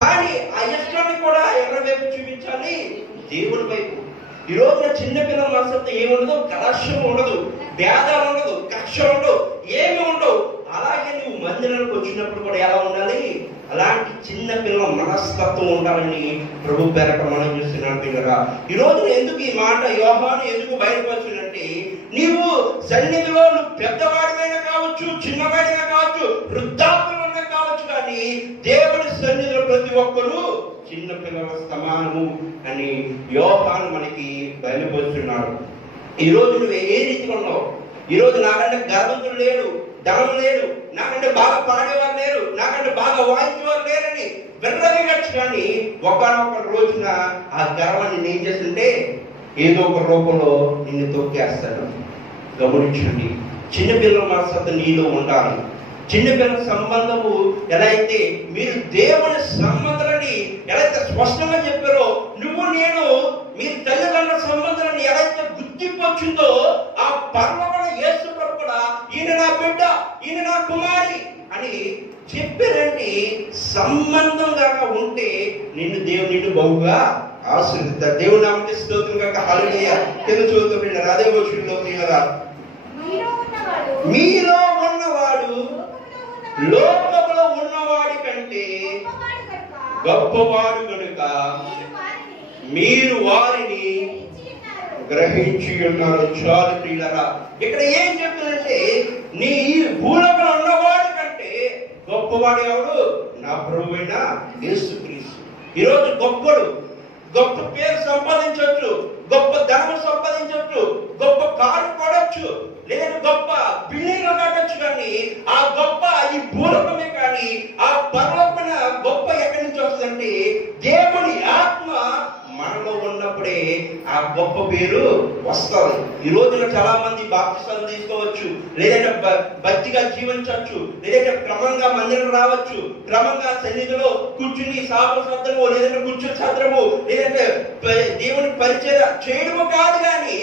కానీ ఆ ఇష్టాన్ని కూడా ఎవరి వైపు చూపించాలి? దేవుని వైపు. ఈ రోజున చిన్నపిల్లల మనసుతో ఏముండదు, కలర్షం ఉండదు, భేదాలు ఉండదు, కక్ష ఉండవు, ఏమి ఉండవు. అలాగే నువ్వు మందిరానికి వచ్చినప్పుడు కూడా ఎలా ఉండాలి? అలాంటి చిన్న పిల్లల మనస్తత్వం ఉండాలని ప్రభు పేరట మనం చూస్తున్నాం పిల్లగా. ఈ రోజు ఎందుకు ఈ మాట యోహాను ఎందుకు బయటకు వచ్చిందంటే, నీవు సన్నిధిలో నువ్వు పెద్దవాడివైనా కావచ్చు, చిన్నవాడిగా కావచ్చు, వృద్ధాప్యంగా కావచ్చు, కానీ దేవుడి సన్నిధిలో ప్రతి ఒక్కరూ చిన్న పిల్లల సమానము అని యోహాను మనకి బయలుపరుస్తున్నాడు. ఈ రోజు నువ్వు ఏ రీతిలో ఉన్నావు? ఈ రోజు నాకంటే గర్వంతులు లేడు, ధనం లేడు, నాకంటే బాగా పాడేవారు లేరు, నాకంటే బాగా వాయించేవారు లేరని వెర్రవేయచ్చు. కానీ ఒకనొక రోజున ఆ గర్వాన్ని నేను చేస్తుంటే ఏదో ఒక రూపంలో నిన్ను తొక్కేస్తాడు. గమనించండి, చిన్నపిల్లల మనస్తత్వం నీలో ఉండాలి. చిన్నపిల్లల సంబంధము ఎలా అయితే మీరు దేవుని సంబంధాలని ఎలా అయితే స్పష్టంగా చెప్పారో, నువ్వు నేను మీరు తల్లిదండ్రుల సంబంధాలను ఎలా అయితే గుర్తింపు వచ్చిందో, ఆ పరలోకమైన యేసు ప్రభు కూడా ఈయన నా బిడ్డ, ఈయన నా కుమారి అని చెప్పారంటే సంబంధంగా ఉంటే నిన్ను బహుగా ఆశీర్వదిస్తాడు. దేవుని నామమునకు స్తోత్రం గాక. హల్లెలూయా. కింద చదువుతున్న అదే వచనంలో కదా, మీలో ఉన్నవాడు లోకములో ఉన్నవాడి కంటే గొప్పవాడు కనుక మీరు వారిని గ్రహించి ఉన్నారు. చాలు ప్రియులారా, ఇక్కడ ఏం చెప్తుందంటే, నీ భూలోకంలో ఉన్నవాడి కంటే గొప్పవాడు ఎవడు? నా ప్రభువైన యేసుక్రీస్తు. ఈరోజు గొప్పడు, గొప్ప పేరు సంపాదించవచ్చు, గొప్ప ధనం సంపాదించవచ్చు, గొప్ప కారు కొనవచ్చు, లేదా గొప్ప బిల్డింగ్లు కట్టచ్చు, కానీ ఆ గొప్ప ఈ భూలోకమే. కానీ ఆ పరలోకమైన గొప్ప ఎక్కడి నుంచి వస్తుందంటే, దేవుని ఆత్మ మనలో ఉన్నప్పుడే ఆ గొప్ప పేరు వస్తుంది. ఈ రోజున చాలా మంది బాప్తిసాలు తీసుకోవచ్చు, లేదంటే భక్తిగా జీవించవచ్చు, లేదంటే క్రమంగా మందిరం రావచ్చు, క్రమంగా సన్నిధిలో కూర్చుని సాధనము, లేదంటే కూర్చుని సత్రము, లేదంటే దేవుని పరిచయం చేయడము కాదు, కానీ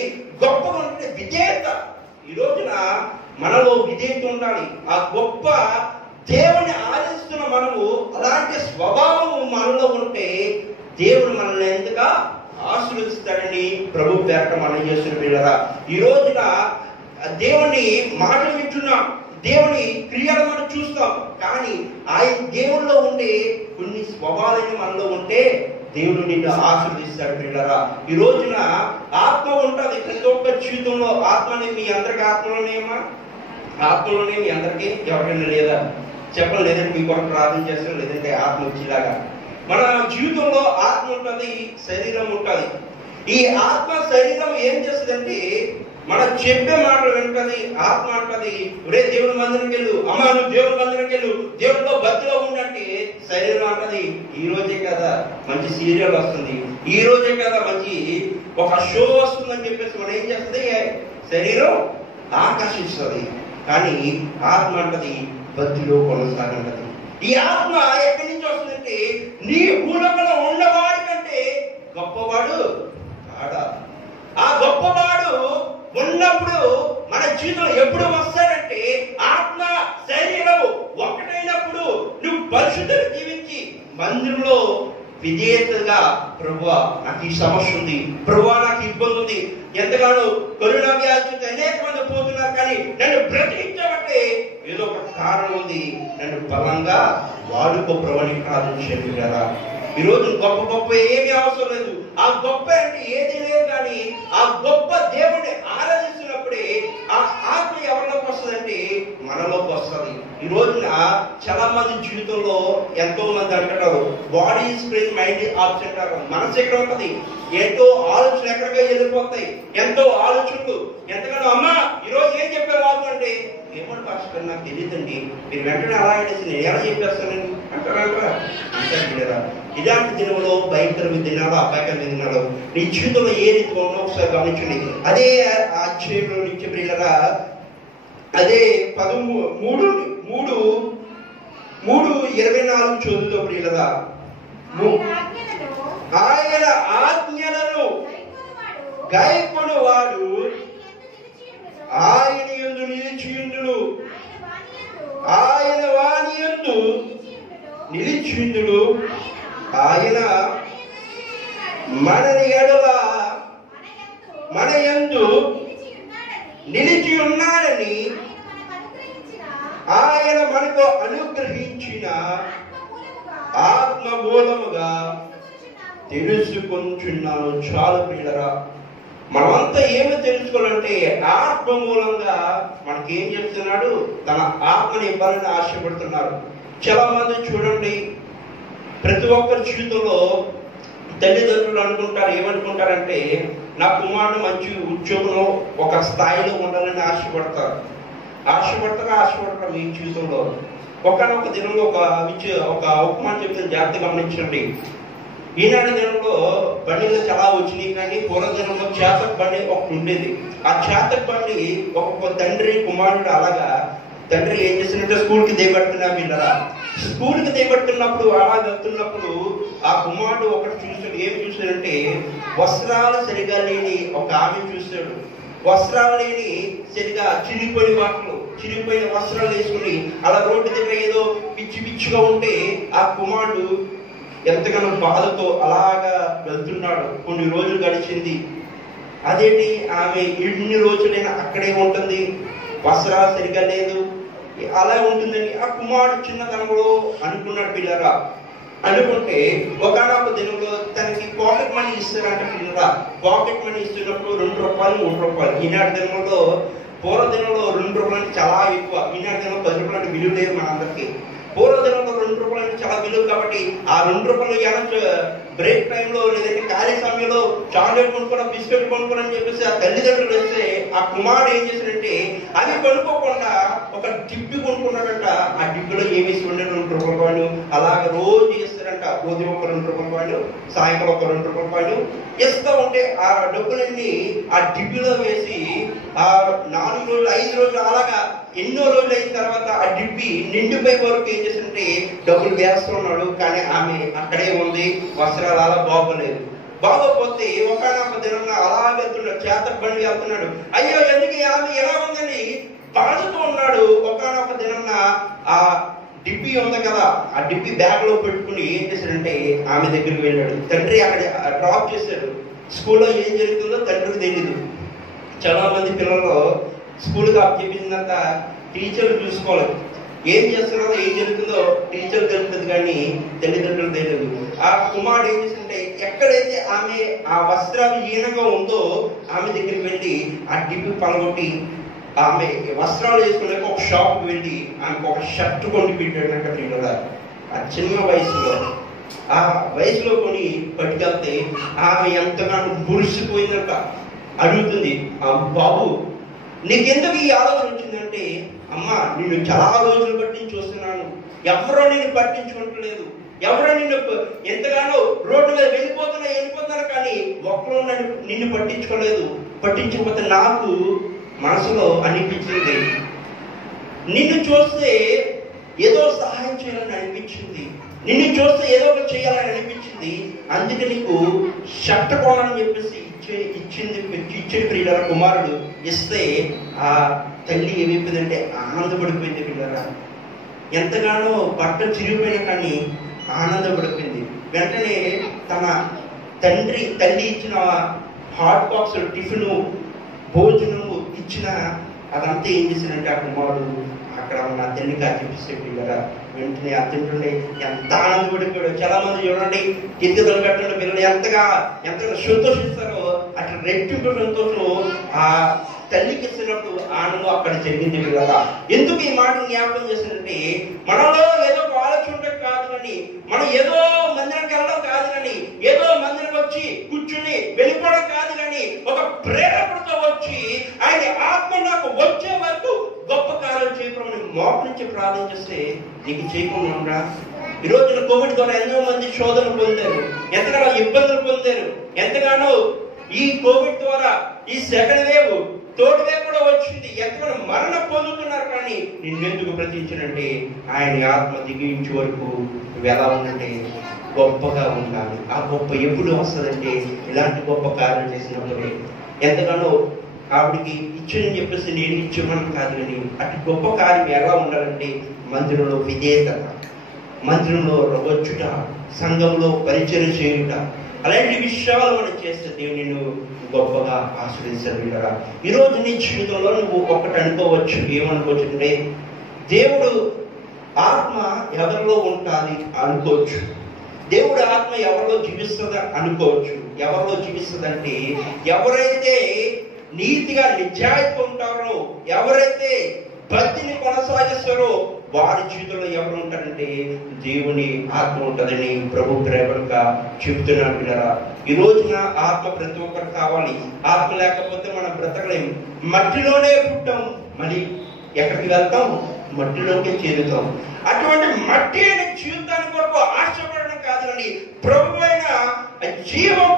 గొప్పగా ఉంటే విధేయత. ఈ రోజున మనలో విధేయత ఉండాలి. ఆ గొప్ప దేవుని ఆరాధిస్తున్న మనము అలాంటి స్వభావం మనలో ఉంటే దేవుడు మనల్ని ఎంతగా ఆశీర్వదిస్తాడని ప్రభు పేరట మనం చేస్తున్న పిల్లరా. ఈ రోజున దేవుని మాటలు వింటున్నాం, దేవుని క్రియలు మనం చూస్తాం, కానీ ఆయన దేవుల్లో ఉండే కొన్ని స్వభావాలు మనలో ఉంటే దేవుడు నిన్ను ఆశీర్వదిస్తాడు పిల్లరా. ఈ రోజున ఆత్మ ఉంటుంది ప్రతి ఒక్క జీవితంలో. ఆత్మని మీ అందరికి ఆత్మలోనేమా? ఆత్మలోనే మీ అందరికీ ఎవరైనా లేదా చెప్పండి, లేదంటే మీ కొరకు ప్రార్థన చేస్తాం, లేదంటే ఆత్మ వచ్చేలాగా. మన జీవితంలో ఆత్మ ఉంటుంది, శరీరం ఉంటుంది. ఈ ఆత్మ శరీరం ఏం చేస్తుందంటే, మనం చెప్పే మాటలు వింటది. ఆత్మ అంటది, ఒరే దేవుని మందిరం వెళ్ళు, అమ్మ నువ్వు దేవుని మందిరం వెళ్ళు, దేవుడితో భక్తిలో ఉండంటే శరీరం అంటది, ఈ రోజే కదా మంచి సీరియల్ వస్తుంది, ఈ రోజే కదా మంచి ఒక షో వస్తుందని చెప్పేసి మనం ఏం చేస్తుంది, శరీరం ఆకర్షిస్తుంది. కానీ ఆత్మ అంటది భక్తిలో కొనసాగంటది. ఈ ఆత్మ ఎక్కడి నుంచి వస్తుందంటే, నీ భూలోకంలో ఉన్నవాడి కంటే గొప్పవాడు కాడా. ఆ గొప్పవాడు ఉన్నప్పుడు మన జీవితంలో ఎప్పుడు వస్తాడంటే, ఆత్మ శరీరం ఒకటైనప్పుడు నువ్వు పరిశుద్ధంగా జీవించి మందిరంలో విధేయతగా, ప్రభువా నాకు ఈ సమస్య ఉంది, ప్రభువా నాకు ఇబ్బంది ఉంది, ఎంతగానో కరోనా వ్యాధి అనేక మంది పోతున్నారు, కానీ నన్ను బ్రతికించబట్టే ఏదో ఒక కారణం ఉంది, నన్ను బలంగా వాడుకో ప్రభుని ప్రార్థించండి కదా. ఈరోజు గొప్ప గొప్ప ఏమీ అవసరం లేదు. ఆ గొప్ప అంటే ఏది లేదు, కానీ ఆ గొప్ప దేవుడిని ఆరాధిస్తున్నప్పుడే ఆ ఆత్మ ఎవరిలోకి వస్తుందంటే మనలోకి వస్తుంది. ఈ రోజున చాలా మంది జీవితంలో ఎంతో మంది అంటారు, body is present, mind absent అంటారు. మనసు ఎక్కడ ఉంటుంది, ఎంతో ఆలోచనలు ఎక్కడికి వెళ్ళిపోతాయి, ఎంతో ఆలోచనలు. ఎంతగానో అమ్మా ఈరోజు ఏం చెప్పే వాళ్ళు అంటే, ఏమని పాస్టర్ నాకు తెలియదండి, మీరు వెంటనే అలా అనేసి నేను ఎలా చెప్పేస్తానండి అంటారా? అంటారా? ఇలాంటి దినంలో భయంకరమైన దినాలు, అపాయకరమైన దినాలు నీ జీవితంలో ఏ రీతిలో ఉన్నా ఒకసారి గమనించండి. అదే ఆశ్చర్యంలో నుంచి ప్రియులరా, అదే 13:24 చదువుతో ప్రియులరా, ఆయన ఆజ్ఞలను గైకొనువాడు ఆయన యందు నిలిచియుండును, ఆయన వాని యందు నిలిచియుండును, ఆయన మనని ఎడల మన యందు నిలిచి ఉన్నాడని ఆయన మనకు అనుగ్రహించిన ఆత్మ మూలముగా తెలుసుకుంటున్నాను. చాలు ప్రియులరా, మనమంతా ఏమి తెలుసుకోవాలంటే ఆత్మ మూలంగా మనకేం చెప్తున్నాడు, తన ఆత్మని ఇవ్వాలని ఆశపడుతున్నారు. చాలా మంది చూడండి, ప్రతి ఒక్కరి జీవితంలో తల్లిదండ్రులు అనుకుంటారు, ఏమనుకుంటారంటే నా కుమారుడు మంచి ఉద్యోగంలో ఒక స్థాయిలో ఉండాలని ఆశపడతారు. మీ జీవితంలో ఒకనొక దినంలో ఒక ఉపమానం చెప్తున్న జాగ్రత్త గమనించండి. ఈనాడు దినంలో బండిలు చాలా వచ్చినాయి, కానీ పూర్వ దినంలో చేతక బండి ఒకటి ఉండేది. ఆ చేతక బండి ఒక తండ్రి కుమారుడు, అలాగా తండ్రి ఏం చేసినట్టే స్కూల్కి దేబడుతున్నా వీళ్ళరా, స్కూల్కి దేబడుతున్నప్పుడు అలా వెళ్తున్నప్పుడు ఆ కుమారుడు ఒకటి చూస్తాడు. ఏం చూస్తాడంటే వస్త్రాలు సరిగా లేని ఒక ఆమె చూస్తాడు. వస్త్రాలు లేని సరిగా చిరిగిపోయిన వస్త్రాలు వేసుకుని అలా రోడ్డు దగ్గర ఏదో పిచ్చిగా ఉంటే ఆ కుమారుడు ఎంతగానో బాధతో అలాగా వెళ్తున్నాడు. కొన్ని రోజులు గడిచింది. అదేంటి ఆమె ఎన్ని రోజులైనా అక్కడే ఉంటుంది, వస్త్రాలు సరిగా లేదు, అలా ఉంటుందని ఆ కుమారుడు చిన్నతనంలో అనుకున్నాడు. పిల్లరా అనుకుంటే ఒకనొక దినంలో తనకి పాకెట్ మనీ ఇస్తారంట. పిల్లరా పాకెట్ మనీ ఇస్తున్నప్పుడు 2 రూపాయలు 3 రూపాయలు. ఈనాటి దినంలో పూర్వ దినంలో 2 రూపాయలు అంటే చాలా ఎక్కువ. ఈనాటి దినంలో 10 రూపాయలు అంటే విలువ లేదు మనందరికీ. పూర్వ దినంలో 2 రూపాయలు అంటే చాలా విలువ. కాబట్టి ఆ 2 రూపాయలు ఎలా బ్రేక్ టైంలో లేదంటే ఖాళీ సమయంలో చాక్లెట్ కొనుక్కోవడం, బిస్కెట్ కొనుక్కోవడం అని చెప్పేసి ఆ తల్లిదండ్రులు వస్తే ఆ కుమారుడు ఏం చేశాడంటే అది కొనుక్కోకుండా ఒక డిబ్బి కొనుక్కున్నాడంట. ఆ డిబ్బిలో ఏమేసి ఉండే 2 రూపాయలు అలాగ రోజు ఇస్తారంట. ఉదయం ఒక 2 రూపాయలు, సాయంకాలం ఒక 2 రూపాయలు ఇస్తూ ఉంటే ఆ డబ్బులన్నీ ఆ డిబ్బిలో వేసి ఆ 4 రోజులు 5 రోజులు అలాగా ఎన్నో రోజులు అయిన తర్వాత ఆ డిబ్బి నిండిపోయే వరకు ఏం చేస్తుంటే డబ్బులు వేస్తున్నాడు. కానీ ఆమె అక్కడే ఉంది, వస్త్రాలు అలా బాగోపోతే ఒకనొక దినం అలా వెళ్తున్నాడు, చేతక బండి వెళ్తున్నాడు. అయ్యో ఎందుకు ఆమె ఎలా ఉందని బాధతో ఉన్నాడు. ఒకనొక దినం ఆ డిబ్బి ఉంది కదా, ఆ డిబ్బి బ్యాగ్ లో పెట్టుకుని ఏం చేశాడంటే ఆమె దగ్గరికి వెళ్ళాడు. తండ్రి అక్కడ డ్రాప్ చేశాడు. స్కూల్లో ఏం జరుగుతుందో తండ్రికి తెలీదు. చాలా మంది పిల్లలు స్కూల్కి అప్పచెప్పిందంత టీచర్లు చూసుకోవాలి, ఏం చేస్తున్నారో ఏం జరుగుతుందో టీచర్ తెలుస్తుంది, కానీ తల్లిదండ్రులు తెలియదు. ఆ కుమారుడు ఏం చేస్తుంటే ఎక్కడైతే ఆమె ఆ వస్త్రాలు హీనంగా ఉందో ఆమె దగ్గరికి వెళ్ళి ఆ డిబ్బి పలగొట్టి ఆమె వస్త్రాలు వేసుకున్నాక ఒక షాప్కి వెళ్ళి ఆమెకు ఒక షర్ట్ కొని పెట్టాడంట. పిల్లల ఆ చిన్న వయసులో ఆ వయసులో కొని పట్టుకెళ్తే ఆమె ఎంతగానో మురిసిపోయిందంట. అడుగుతుంది, బాబు నీకెందుకు ఈ ఆలోచన వచ్చిందంటే, అమ్మ నిన్ను చాలా రోజులు బట్టి చూస్తున్నాను, ఎవరో నిన్ను పట్టించుకోవట్లేదు, ఎవరో ఎంతగానో రోడ్డు మీద వెళ్ళిపోతున్నారు, కానీ ఒక్కరో నిన్ను పట్టించకపోతే నాకు మనసులో అనిపించింది, నిన్ను చూస్తే ఏదో సహాయం చేయాలని అనిపించింది, నిన్ను చూస్తే ఏదో ఒకటి చేయాలని అనిపించింది, అందుకే నీకు షర్ట్ కొనాలని చెప్పేసి ఇచ్చిన పిల్లల కుమారుడు ఇస్తే ఆ తల్లి ఏమైపోయిందంటే ఆనందపడిపోయింది. పిల్లరా ఎంతగానో బట్ట చిరిగిపోయినా కానీ ఆనందపడిపోయింది. వెంటనే తన తల్లి ఇచ్చిన హాట్ బాక్స్ టిఫిన్ భోజనము ఇచ్చిన అదంతా ఏం చేశాడంటే ఆ కుమారుడు అక్కడ ఉన్న తల్లికి అర్పించే పిల్లరా వెంటనే అత్తింటుండే ఎంత ఆనందపడిపోయాడు. చాలా మంది చూడండి కిందలు కట్టిన పిల్లలు ఎంతగా సంతోషిస్తారో అట్లా రెట్టింపు సంతోషం ఆ తల్లికి ఇస్తున్నప్పుడు ఆనందం అక్కడ జరిగింది. పిల్లరా ఎందుకు ఈ మాట జ్ఞాపకం చేసిందంటే మనలో ఏదో ఒక ఆలోచన ఉండదు కాదు, కానీ మనం ఏదో మందిరానికి వెళ్ళడం కాదు, కానీ ఏదో మందిరం వచ్చి కూర్చుని వెళ్ళిపోవడం కాదు, కానీ ఒక ప్రేరణతో వచ్చి ఆయన ఆత్మ నాకు వచ్చే వరకు గొప్ప కార్యాలు చేయడం మోప నుంచి ప్రార్థన చేస్తే నీకు చేయకుండా ఉండరా? ఈ రోజున కోవిడ్ ద్వారా ఎంతో మంది శోధనలు పొందారు, ఎంతగానో ఇబ్బందులు పొందారు, ఎంతగానో ఈ కోవిడ్ ద్వారా ఈ సెకండ్ వేవ్ థర్డ్ వేవ్ కూడా వచ్చింది, ఎంతగానో మరణం పొందుతున్నారు. కానీ నిన్నెందుకు ప్రతించనంటే ఆయన ఆత్మ దిగించే వరకు నువ్వు ఎలా ఉందంటే గొప్పగా ఉండాలి. ఆ గొప్ప ఎప్పుడు వస్తుందంటే ఇలాంటి గొప్ప కార్యం చేసినప్పుడే. ఎంతగానో ఆవిడికి ఇచ్చని చెప్పేసి నేను ఇచ్చేమని కాదు, కానీ అటు గొప్ప కార్యం ఎలా ఉండాలంటే మందిరంలో విధేయత, మందిరంలో వచ్చుట, సంఘంలో పరిచయం చేయుట, అలాంటి విషయాలు మనం చేస్తే దేవుని నిన్ను గొప్పగా ఆశ్రయించారు వీళ్ళరా. ఈరోజు నీ జీవితంలో నువ్వు ఒక్కటి అనుకోవచ్చు. ఏమనుకోవచ్చు అంటే, దేవుడు ఆత్మ ఎవరిలో ఉంటుంది అనుకోవచ్చు. దేవుడు ఆత్మ ఎవరిలో జీవిస్తుందా అనుకోవచ్చు. ఎవరిలో జీవిస్తుందంటే, ఎవరైతే నీతిగా నిజాయితీ ఉంటారో, ఎవరైతే భక్తిని కొనసాగిస్తారో వారి జీవితంలో ఎవరు ఉంటారంటే దేవుని ఆత్మ ఉంటుందని ప్రభు ప్రేమగా చెబుతున్నాడు వీళ్ళరా. ఈ రోజున ఆత్మ ప్రతి ఒక్కరు కావాలి. ఆత్మ లేకపోతే మనం బ్రతకలేము. మట్టిలోనే పుట్టాం, మళ్ళీ ఎక్కడికి వెళ్తాం? మట్టిలోకి చేరుతాం. అటువంటి మట్టి అనే జీవితాన్ని కొరకు ఆశపడడం కాదు, కానీ ప్రభు అయిన జీవం